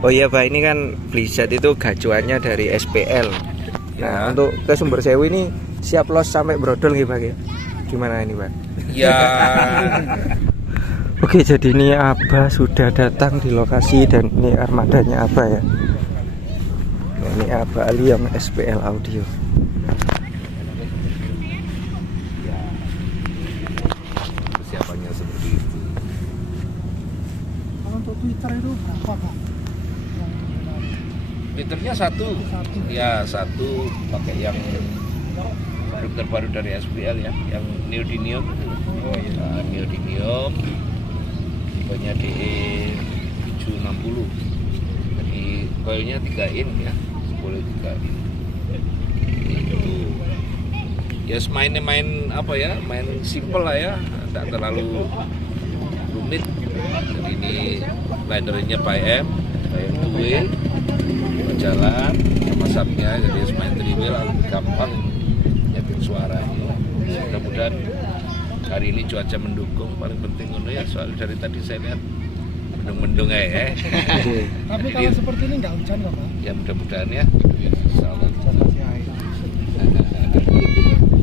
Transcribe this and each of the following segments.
Oh iya Pak, ini kan Blizzard itu gacuannya dari SPL. Nah, untuk ke Sumber Sewu ini siap los sampai brodol nih Pak ya? Gimana ini Pak? Ya. Oke, jadi ini Abah sudah datang di lokasi dan ini armadanya Abah ya. Ini Abah Aliam SPL Audio. Persiapannya seperti itu. Kalau untuk Twitter itu berapa Pak? Twitternya satu. Ya satu pakai yang grup terbaru dari SPL ya, yang Neodymium. Oh iya. Neodymium. Tipenya DE 760. Jadi koilnya 3 in ya, 10 3 in. Itu. Ya main apa ya, main simple lah ya, tidak terlalu rumit. Jadi ini linernya PM 2 jalan sama subnya, jadi main 3 wheel lebih gampang nyetir suaranya. Mudah-mudahan hari ini cuaca mendukung, paling penting ya, soalnya dari tadi saya lihat mendung-mendung ya. Tapi kalau seperti ini nggak hujan kok Pak? Ya mudah-mudahan ya. Insyaallah.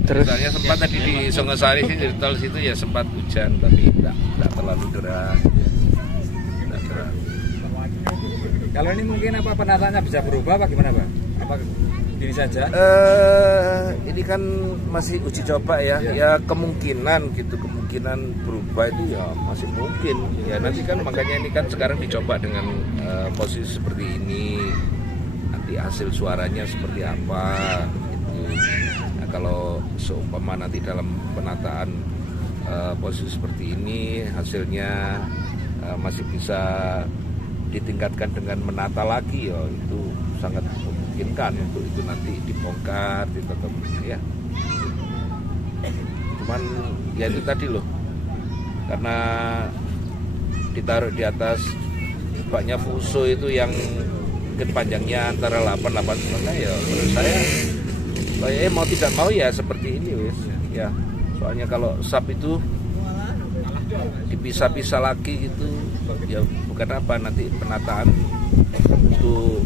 Terus misalnya sempat tadi di Songosari sih, di tol situ ya sempat hujan, tapi tidak terlalu deras. Tidak deras. Kalau ini mungkin apa penataannya bisa berubah apa gimana Pak? Apa ini saja? Ini kan masih uji coba ya. Ya kemungkinan gitu, kemungkinan berubah itu ya masih mungkin. Ya nanti kan makanya ini kan sekarang dicoba dengan posisi seperti ini. Nanti hasil suaranya seperti apa gitu. Nah, kalau seumpama nanti dalam penataan posisi seperti ini hasilnya masih bisa ditingkatkan dengan menata lagi ya, itu sangat memungkinkan untuk itu nanti dibongkar, ditutup ya. Cuman ya itu tadi loh, karena ditaruh di atas baknya Fuso itu yang mungkin panjangnya antara 8-8 ya, menurut saya mau tidak mau ya seperti ini wis ya. Soalnya kalau sub itu dipisah-pisah lagi gitu ya, bukan apa, nanti penataan untuk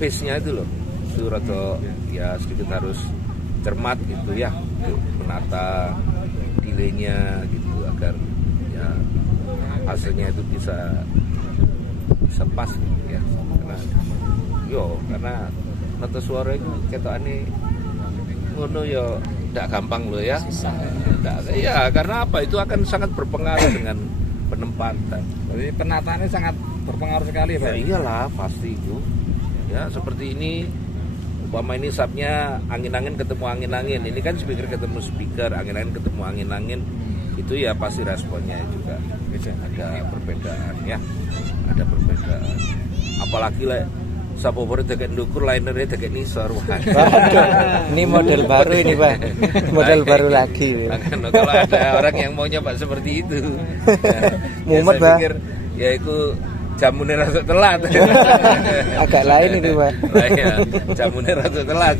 pace-nya itu loh, itu rada ya sedikit harus cermat gitu ya, untuk menata delay-nya gitu agar ya hasilnya itu bisa pas gitu ya. Karena nata suara itu ketokane ngono ya tidak gampang loh ya. Ya karena apa, itu akan sangat berpengaruh dengan penempatan. Jadi penataannya sangat berpengaruh sekali Pak. Ya iyalah pasti itu. Ya seperti ini, umpama ini subnya angin-angin ketemu angin-angin, ini kan speaker ketemu speaker, angin-angin ketemu angin-angin, itu ya pasti responnya juga ada perbedaan ya, ada perbedaan. Apalagi lah subwoofer deket ndukur, linernya deket nisor. ini model baru ini Pak, model baru lagi. Kalau ada orang yang mau nyoba seperti itu, mumet saya Pak. pikir ya itu jamunya rasa telat. Agak lain ini Pak. Ya, jamunya rasa telat.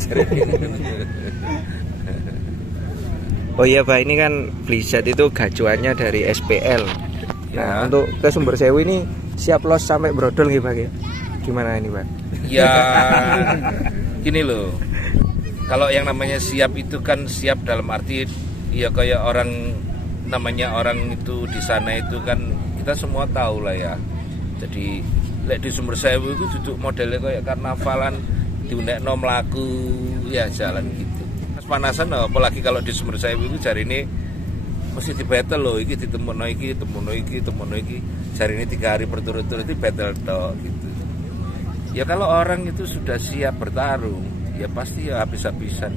Oh iya Pak, ini kan Blizzard itu gacuannya dari SPL. Nah, untuk ke Sumber Sewu ini siap los sampai brodol nih Pak ya? Gimana ini Pak? Ya gini loh, kalau yang namanya siap itu kan siap dalam arti ya kayak orang, namanya orang itu di sana itu kan kita semua tahu lah ya. Jadi di Sumber Sewu itu duduk modelnya kayak karnavalan, diundekno mlaku ya jalan gitu. Panasan loh, apalagi kalau di Sumber Sewu itu jari ini mesti di battle loh, iki ditemuno iki, temuno iki. Jari ini 3 hari berturut-turut itu battle tok gitu. Ya kalau orang itu sudah siap bertarung, ya pasti ya habis-habisan.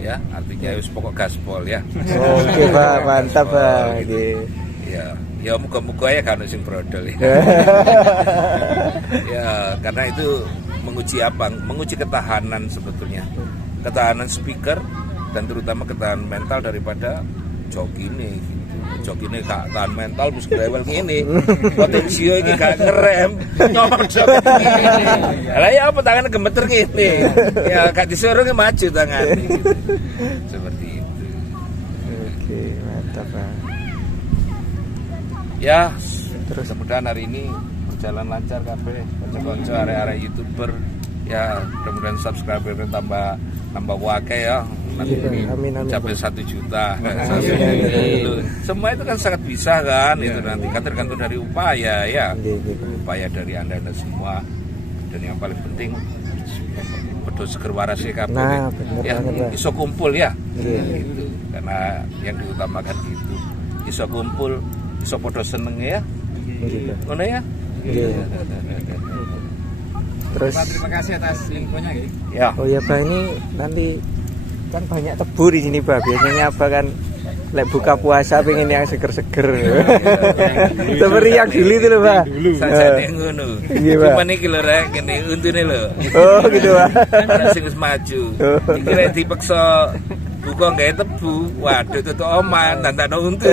Ya, artinya harus pokok gaspol ya. Oke Pak, mantap Pak. Gitu. Ya muka-muka ya kan sing brodol ya. Ya, karena itu menguji apa? Menguji ketahanan sebetulnya. Ketahanan speaker dan terutama ketahanan mental daripada joki ini. Joki ini gak tahan mental terus grewel ngene. Potensio iki gak ngerem, nyodok ngene. Lah ya apa tangannya gemeter ngene. Ya gak disuruh maju tangan gitu. Seperti itu. Oke, mantap Pak. Ya, terus mudah-mudahan hari ini jalan lancar kabeh, kanca-kanca arek-arek YouTuber ya, mudah-mudahan subscriber tambah wake ya. Nanti amin. Capai 1 juta. Semua itu kan sangat bisa kan, itu nanti kan tergantung dari upaya ya. Upaya dari anda semua. Dan yang paling penting betul seger waras ya kabeh. Nah, bener ya, banget, iso kumpul ya. Gitu. Karena yang diutamakan gitu. Iso kumpul, iso podo seneng ya. Ngono ya? Terus terima kasih atas infonya ya. Oh ya Pak, ini nanti kan banyak tebu di sini Pak. Biasanya apa kan lek buka puasa pengen yang seger-seger. Seperti yang dulu itu loh Pak. Sajane ngono. Cuman iki lho rek kene untune lho. Oh gitu Pak. Ana sing wis maju. Iki lek dipaksa buka gawe tebu, waduh tutuk oman tandano untu.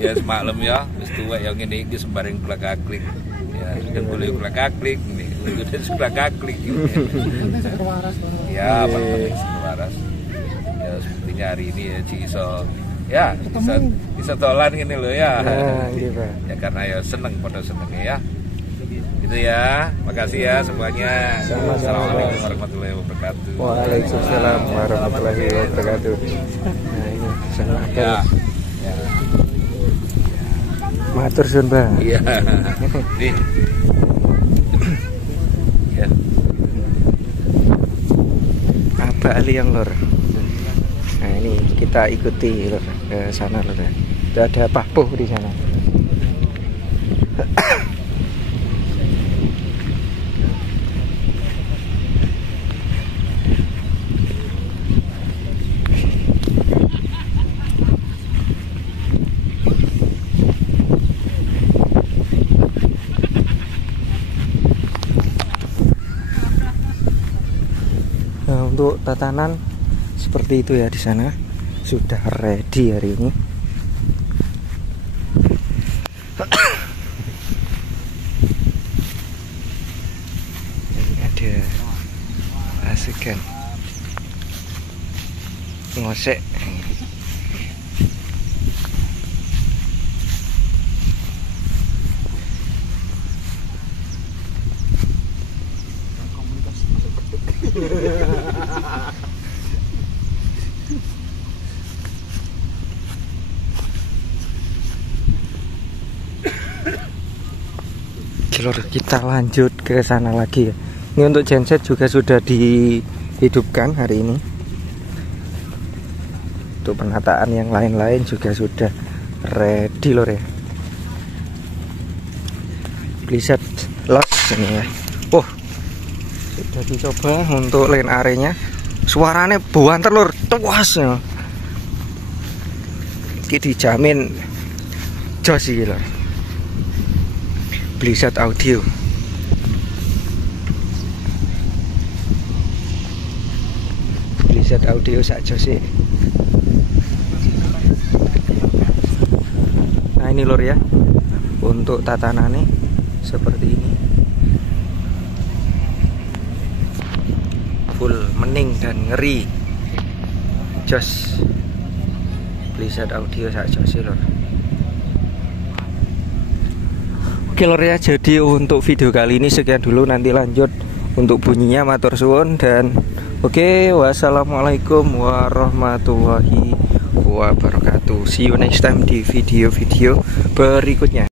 Ya semalam ya, wis tuwek ya ngene iki sembarang plak-klik. Ya, dan boleh plak-klik nih. Udah sudah plak-klik. Ya, paling waras. Ya sepertinya hari ini ya bisa tolan gini loh ya. Ya karena ya seneng pada senengnya ya. Itu ya. Makasih ya semuanya. Assalamualaikum warahmatullahi wabarakatuh. Waalaikumsalam warahmatullahi wabarakatuh. Nah ini sana ya. Matur suwun Bang. Iya. Nih. Ya. Abah Ali yang lor. Nah ini kita ikuti lor ke sana lor. Itu ada Pak di sana. Nah, untuk tatanan seperti itu ya di sana sudah ready hari ini. Ini ada rasegan ngosek. Kita lanjut ke sana lagi ya. Ini untuk genset juga sudah dihidupkan hari ini. Untuk penataan yang lain-lain juga sudah ready lor ya. Blizzard Loss ini ya. Oh, sudah dicoba untuk line areanya. Suaranya buanter lor, tuas ya. Ini dijamin jos iki lor. Blizzard Audio. Blizzard Audio saja sih. Nah ini lor ya, untuk tatanannya seperti ini, full mening dan ngeri, jos. Blizzard Audio saja sih lor. Oke lor ya, jadi untuk video kali ini sekian dulu, nanti lanjut untuk bunyinya. Matur suwun dan oke, wassalamualaikum warahmatullahi wabarakatuh. See you next time di video-video berikutnya.